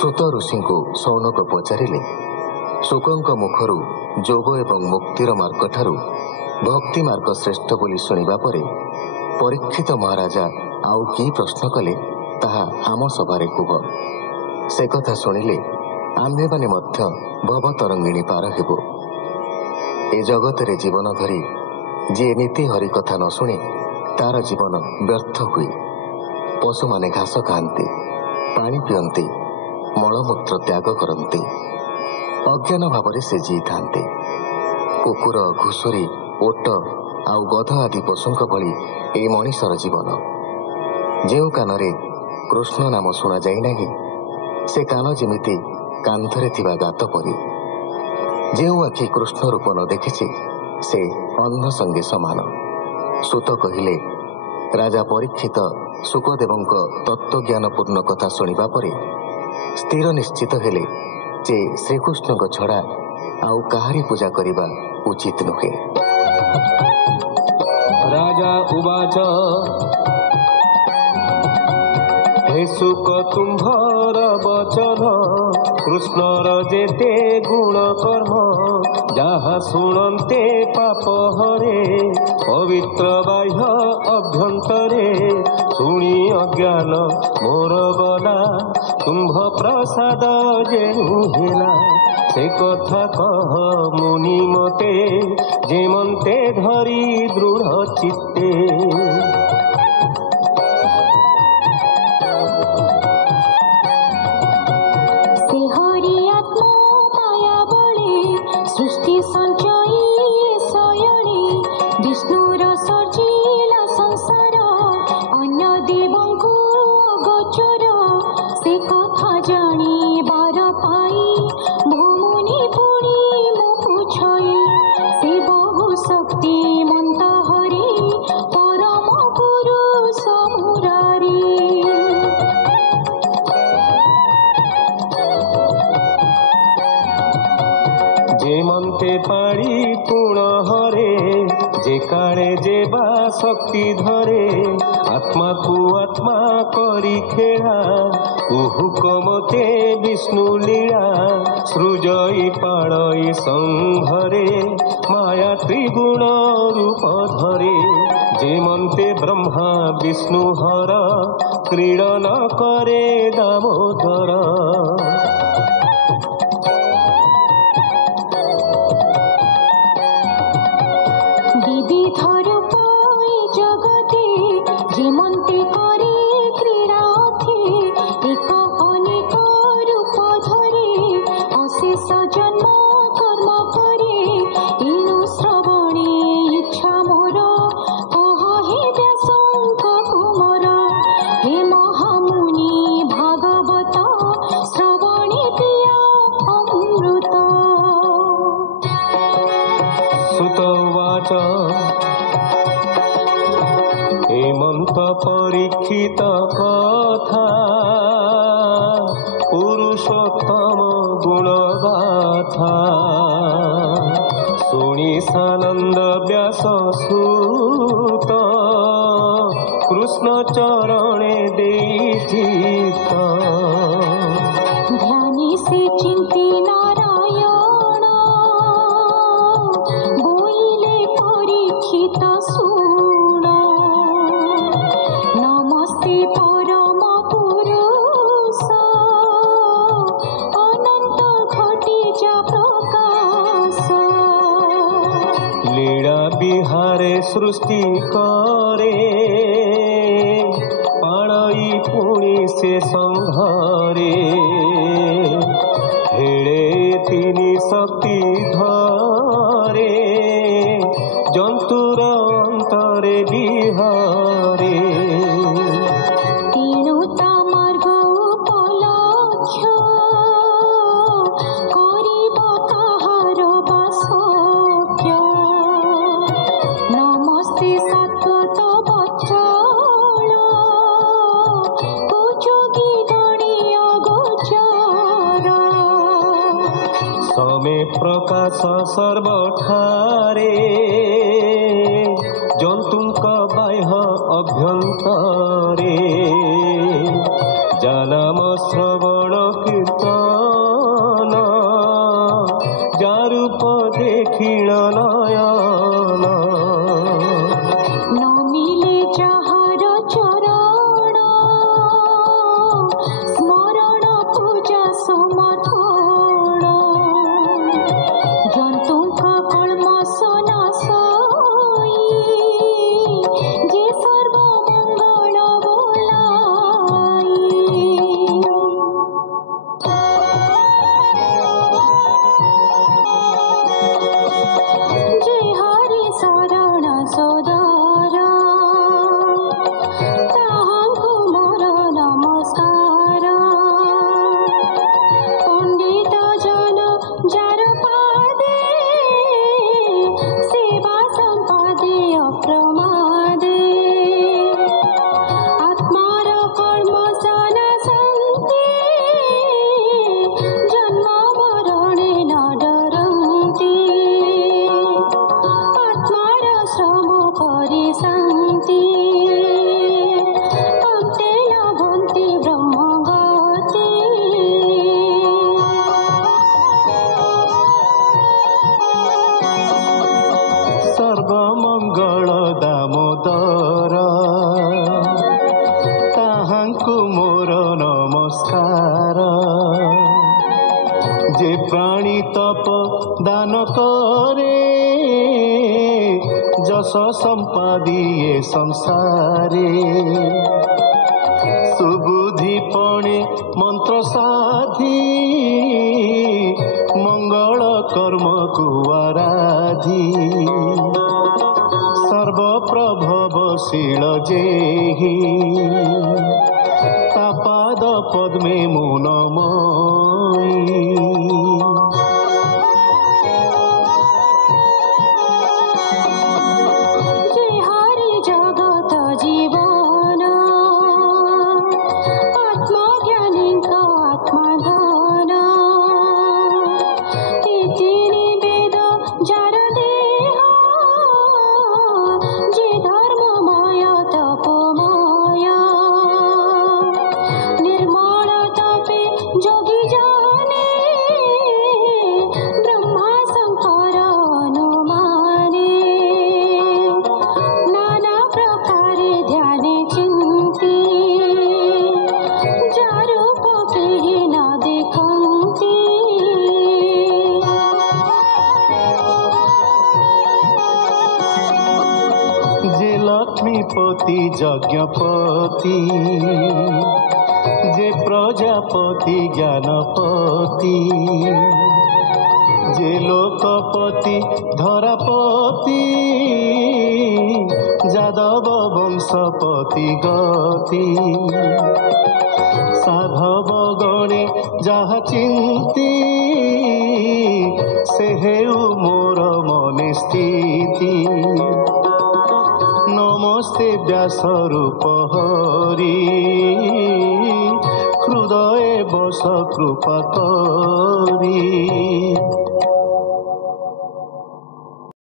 सुत ऋषि को सौनक पचारिले शुकଙ୍କ मुखरू जोग एवं मुक्तिर मार्ग ठारू भक्ति मार्ग श्रेष्ठ बोली शुणिबा परे परीक्षित महाराजा आउ कि प्रश्न कले ताहा आम सभारे कुह। से कथा शुणिले आम्भे माने मध्य भव तरंगिणी पार हेबो। ए जगत रे जीवन धरी जे नीति हरि कथा न शुणे तार जीवन व्यर्थ हुए। पशु माने घास खाआंती, पानी पियंती, मलमूत्र त्याग करते, अज्ञान भाव से जी थांते। कुकुर, घुषुरी, ओट आउ गध आदि पशुंक भली ए मनीषर जीवन। जो कानरे कृष्ण नाम शुणा जाई नाही से कान जेमिति कांधरे थिबा गात परी। जो आखि कृष्ण रूप न देखिछि से अंध संगे समान। सुत कहिले राजा परीक्षित सुखदेवंक तत्वज्ञान पूर्ण कथा शुणिबा परे स्थिर निश्चित हेले जे श्रीकृष्ण छड़ा आउ काहारी पूजा करिबा उचित नुहे। राजा उवाच हे सुख तुम्भर वचन कृष्णर जेते गुण कर्म जहा शुणन्ते पाप हरे पवित्र बाह्य अभ्यंतरे शुणी अज्ञान मोर गला तुम्भ प्रसाद जेनु हेला से कथा कह मुनि मते जेमन्ते धरी दृढ़ चित्ते। जेमन्ते पाड़ी पुण हरे जे काणे जेबा शक्ति धरे आत्मा को आत्मा करी खेला कुहुकमते विष्णु लीला सृजई पाणई संघरे माया त्रिगुण रूप धरे जेमन्ते ब्रह्मा विष्णु हर क्रीडन करे दामोदर। हेमंत परीक्षित कथा पुरुषोत्तम गुणगाथा शुणी सानंद व्यास सूत कृष्ण चरणे देई चित्त। ध्यानी से चिंती नारायण बोइले परीक्षित सुण नमस्ते परम पुरुष अनंत घटिजा प्रकाश। लीला बिहारे सृष्टि करे पाणई पुणी से संहारे हेड़े तिनी शक्ति धरे जंतुर अंतरे बिहारे। तीनुता मार्ग उपलक्ष्य करिब काहार बासक्य नमस्ते सात्वत बच्चल कुचुगी गणीय गोचर। समे प्रकाश सर्वठारे जंतुंक बाह्य अभ्यंतरे जानाम श्रवण कीर्तन তপ দান করে যশ সম্পাদিয়ে সংসারে সুবুদ্ধি পণে মন্ত্র সাধি মঙ্গল কর্মকু আরাধি সর্বপ্রভবশীল যেহি তা পাদ পদ্মে মৌনময়ী যে হরি জগত জীবন আত্মজ্ঞানীଙ୍କ আত্মধন ইতি নিবেদ যার দেহ যে ধর্মময় তপময় निर्मल तपे जोगी जाने ब्रह्मा शंकर अनुमाने नाना प्रकारे ध्याने चिंती जारूप केहि न देखंती যে লক্ষ্মীপতি যজ্ঞপতি যে প্রজাপতি জ্ঞানপতি যে লোকপতি ধরাপতি যাদব বংশপতি গতি সাধব গণে যাহা চিন্তি সে হেউ মোর মনে স্থিতি নমস্তে ব্যাসরূপ হরি হৃদয়ে বস কৃপা করি